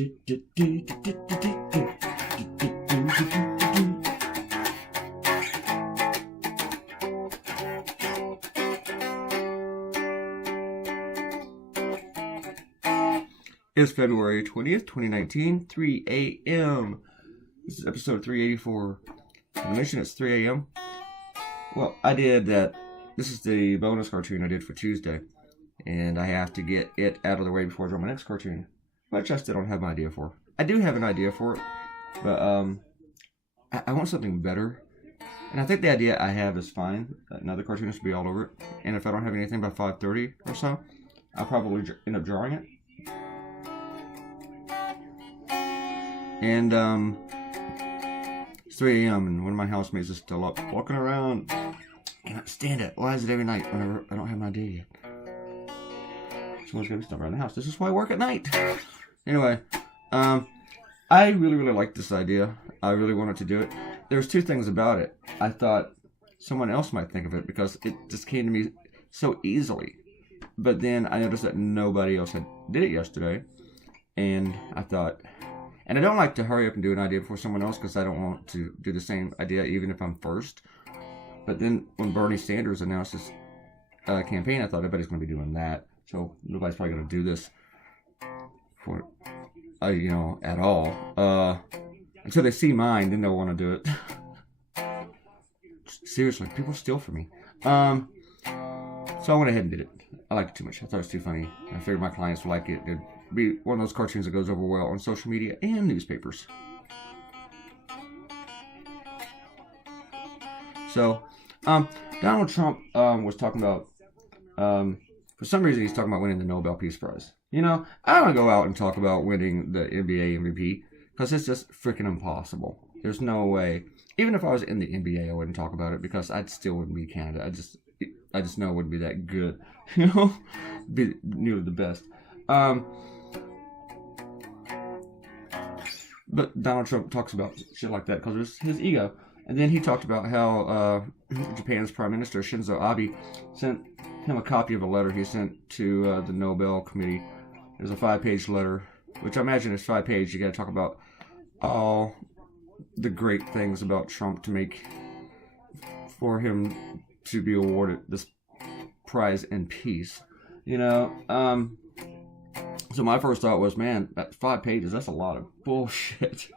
It's February 20th, 2019, 3 a.m. This is episode 384. I mentioned it's 3 a.m. Well, I did that. This is the bonus cartoon I did for Tuesday. And I have to get it out of the way before I draw my next cartoon, which I still don't have an idea for. I do have an idea for it, but I want something better. And I think the idea I have is fine. Another cartoonist will be all over it. And if I don't have anything by 5:30 or so, I'll probably end up drawing it. And it's 3 a.m. and one of my housemates is still up, walking around. I can't stand it. Why is it every night whenever I don't have an idea yet? Someone's gonna be stuck around the house. This is why I work at night. Anyway, I really like this idea. I really wanted to do it. There's two things about it. I thought someone else might think of it because it just came to me so easily. But then I noticed that nobody else did it yesterday, and I thought. And I don't like to hurry up and do an idea before someone else because I don't want to do the same idea even if I'm first. But then when Bernie Sanders announced his campaign, I thought everybody's going to be doing that. So nobody's probably going to do this for, at all. Until they see mine, then they'll want to do it. Seriously, people steal from me. So I went ahead and did it. I liked it too much. I thought it was too funny. I figured my clients would like it. It'd be one of those cartoons that goes over well on social media and newspapers. So, Donald Trump was talking about, for some reason he's talking about winning the Nobel Peace Prize. You know, I don't go out and talk about winning the NBA MVP because it's just freaking impossible. There's no way. Even if I was in the NBA, I wouldn't talk about it because I still wouldn't be Canada. I just know it wouldn't be that good. You know, be nearly the best. But Donald Trump talks about shit like that because it was his ego. And then he talked about how Japan's Prime Minister Shinzo Abe sent him a copy of a letter he sent to the Nobel Committee. There's a 5-page letter, which I imagine is 5 pages. You got to talk about all the great things about Trump to make for him to be awarded this prize in peace. You know, so my first thought was, man, that 5 pages, that's a lot of bullshit.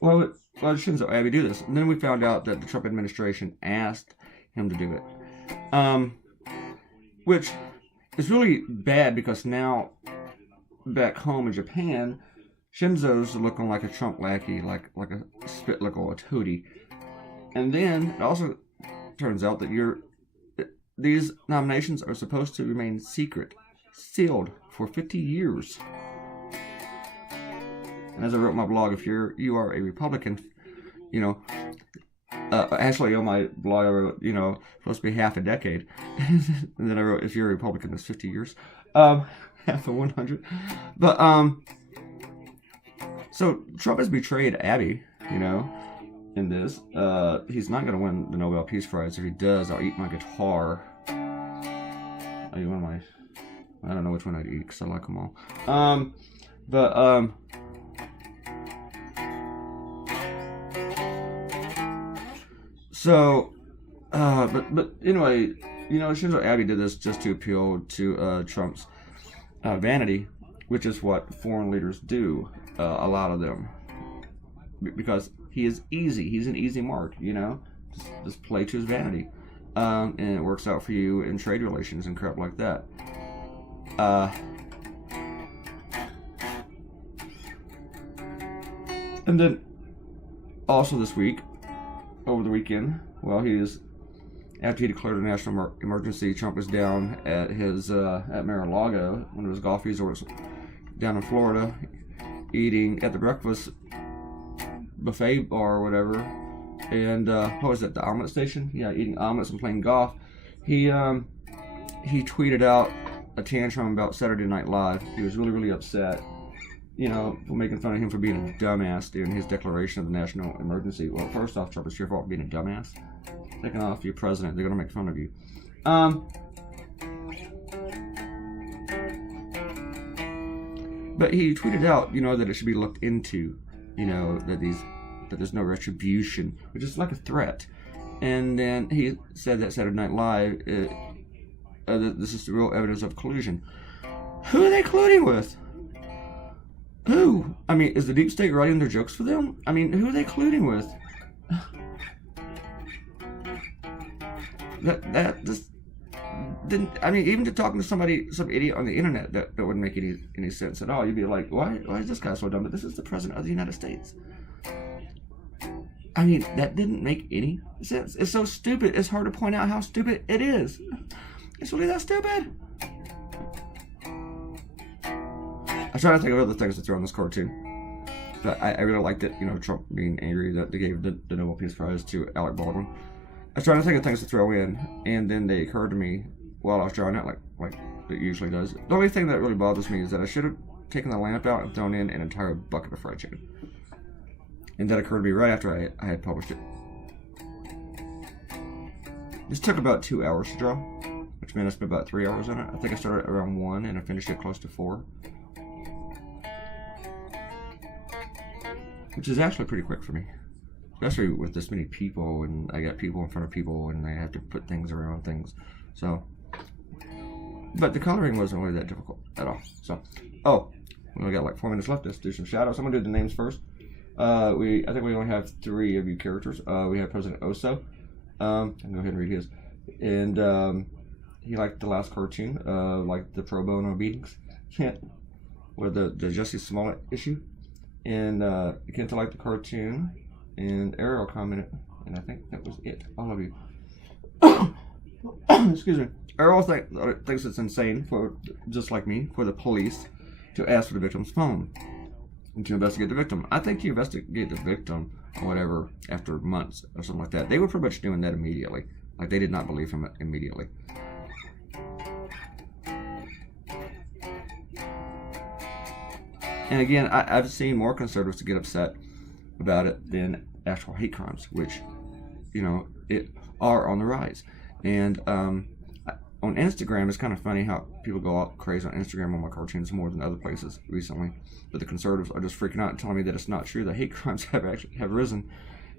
Well, Shinzo Abe do this? And then we found out that the Trump administration asked him to do it. Which is really bad because now, back home in Japan, Shinzo's looking like a Trump lackey, like a spitlickle, a tootie. And then it also turns out that these nominations are supposed to remain secret, sealed for 50 years. And as I wrote in my blog, if you are a Republican, actually on my blog I wrote, supposed to be half a decade. And then I wrote, if you're a Republican, that's 50 years. Half of 100. But, so Trump has betrayed Abby, in this. He's not going to win the Nobel Peace Prize. If he does, I'll eat my guitar. I'll eat one of my... I don't know which one I'd eat because I like them all. But anyway, Shinzo Abe did this just to appeal to Trump's vanity, which is what foreign leaders do, a lot of them. Because he is easy. He's an easy mark, Just play to his vanity. And it works out for you in trade relations and crap like that. And then also this week, over the weekend, after he declared a national emergency, Trump was down at his at Mar-a-Lago, one of his golf resorts down in Florida, eating at the breakfast buffet bar or whatever. And what was it, the omelet station? Yeah, eating omelets and playing golf. He tweeted out a tantrum about Saturday Night Live. He was really upset, for making fun of him for being a dumbass during his declaration of the national emergency. Well, first off, Trump, it's your fault for being a dumbass. Second off, you're president. They're going to make fun of you. But he tweeted out, that it should be looked into, that there's no retribution, which is like a threat. And then he said that Saturday Night Live, that this is the real evidence of collusion. Who are they colluding with? Who? I mean, is the deep state writing their jokes for them? I mean, who are they colluding with? That just didn't. I mean, even to talking to some idiot on the internet, that wouldn't make any sense at all. You'd be like, why is this guy so dumb? But this is the president of the United States. I mean, that didn't make any sense. It's so stupid. It's hard to point out how stupid it is. It's really that stupid. I try to think of other things to throw in this cartoon, but I really liked it. Trump being angry that they gave the Nobel Peace Prize to Alec Baldwin. I was trying to think of things to throw in, and then they occurred to me while I was drawing it, like it usually does. The only thing that really bothers me is that I should have taken the lamp out and thrown in an entire bucket of fried chicken. And that occurred to me right after I had published it. This took about 2 hours to draw, which meant I spent about 3 hours on it. I think I started around 1 and I finished it close to 4. Which is actually pretty quick for me. Especially with this many people, and I got people in front of people, and I have to put things around things. So, but the coloring wasn't really that difficult at all. So, we only got like 4 minutes left. Let's do some shout outs. I'm gonna do the names first. I think we only have 3 of you characters. We have President Oso. I can go ahead and read his. And he liked the last cartoon, like the pro bono beatings, or the Jussie Smollett issue. And Kenta liked the cartoon. And Ariel commented, and I think that was it. All of you. Excuse me. Ariel thinks it's insane, just like me, for the police to ask for the victim's phone and to investigate the victim. I think you investigate the victim or whatever after months or something like that. They were pretty much doing that immediately. Like, they did not believe him immediately. And again, I've seen more conservatives to get upset about it than actual hate crimes, which, it are on the rise. And on Instagram, it's kind of funny how people go all crazy on Instagram on my cartoons more than other places recently. But the conservatives are just freaking out and telling me that it's not true. The hate crimes have risen.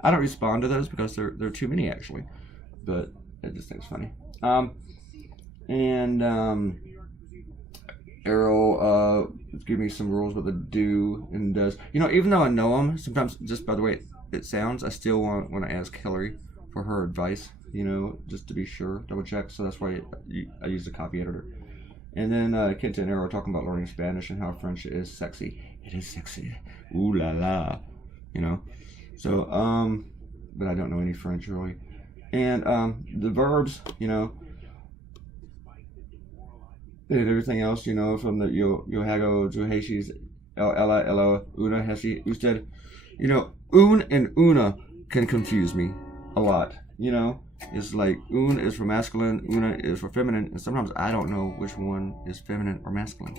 I don't respond to those because there are too many, actually. But I just think it's funny. Errol give me some rules what the do and does. Even though I know them, sometimes just by the way it sounds, I still want to ask Hillary for her advice, just to be sure, double check. So that's why I use the copy editor. And then Kenta and Errol are talking about learning Spanish and how French is sexy. It is sexy. Ooh la la. So, but I don't know any French really. And the verbs, and everything else, from the yo hago, yo heshis, ella, elo, una, heshi, usted. Un and una can confuse me a lot. It's like un is for masculine, una is for feminine, and sometimes I don't know which one is feminine or masculine.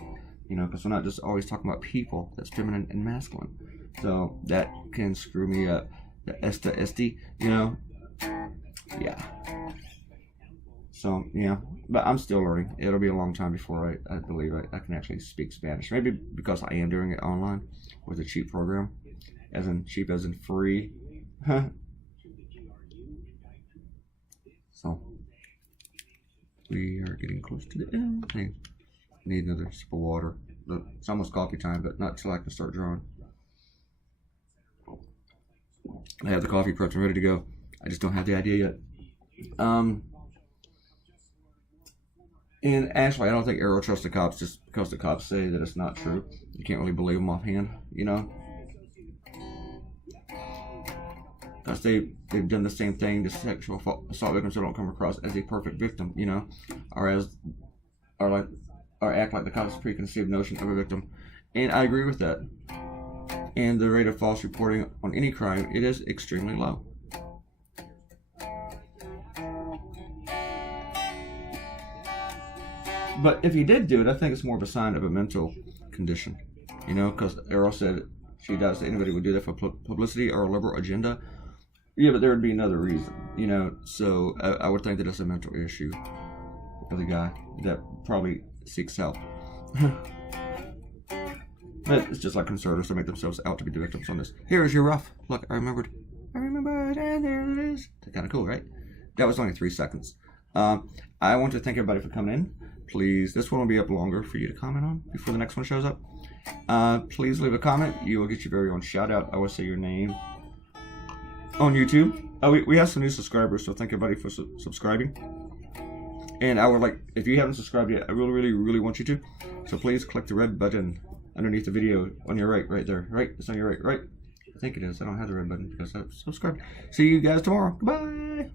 Because we're not just always talking about people that's feminine and masculine. So that can screw me up. The esta, esti, yeah. So, yeah, but I'm still learning. It'll be a long time before I believe I can actually speak Spanish. Maybe because I am doing it online with a cheap program. As in cheap as in free. So, we are getting close to the end. I need another sip of water. It's almost coffee time, but not till I can start drawing. I have the coffee prepped and ready to go. I just don't have the idea yet. And actually, I don't think Arrow trusts the cops just because the cops say that it's not true. You can't really believe them offhand, Because they've done the same thing to sexual assault victims who don't come across as a perfect victim, or act like the cops' preconceived notion of a victim. And I agree with that. And the rate of false reporting on any crime, it is extremely low. But if he did do it, I think it's more of a sign of a mental condition. Because Errol said she doubts that anybody would do that for publicity or a liberal agenda. Yeah, but there would be another reason, So I would think that it's a mental issue of the guy that probably seeks help. But it's just like conservatives to make themselves out to be the victims on this. Here is your rough. Look, I remembered, and there it is. Kind of cool, right? That was only 3 seconds. I want to thank everybody for coming in. Please, this one will be up longer for you to comment on before the next one shows up. Please leave a comment. You will get your very own shout out. I will say your name on YouTube. We have some new subscribers, so thank everybody for subscribing. And I would like, if you haven't subscribed yet, I really want you to. So please click the red button underneath the video on your right there. Right? It's on your right. I think it is. I don't have the red button because I've subscribed. See you guys tomorrow. Goodbye.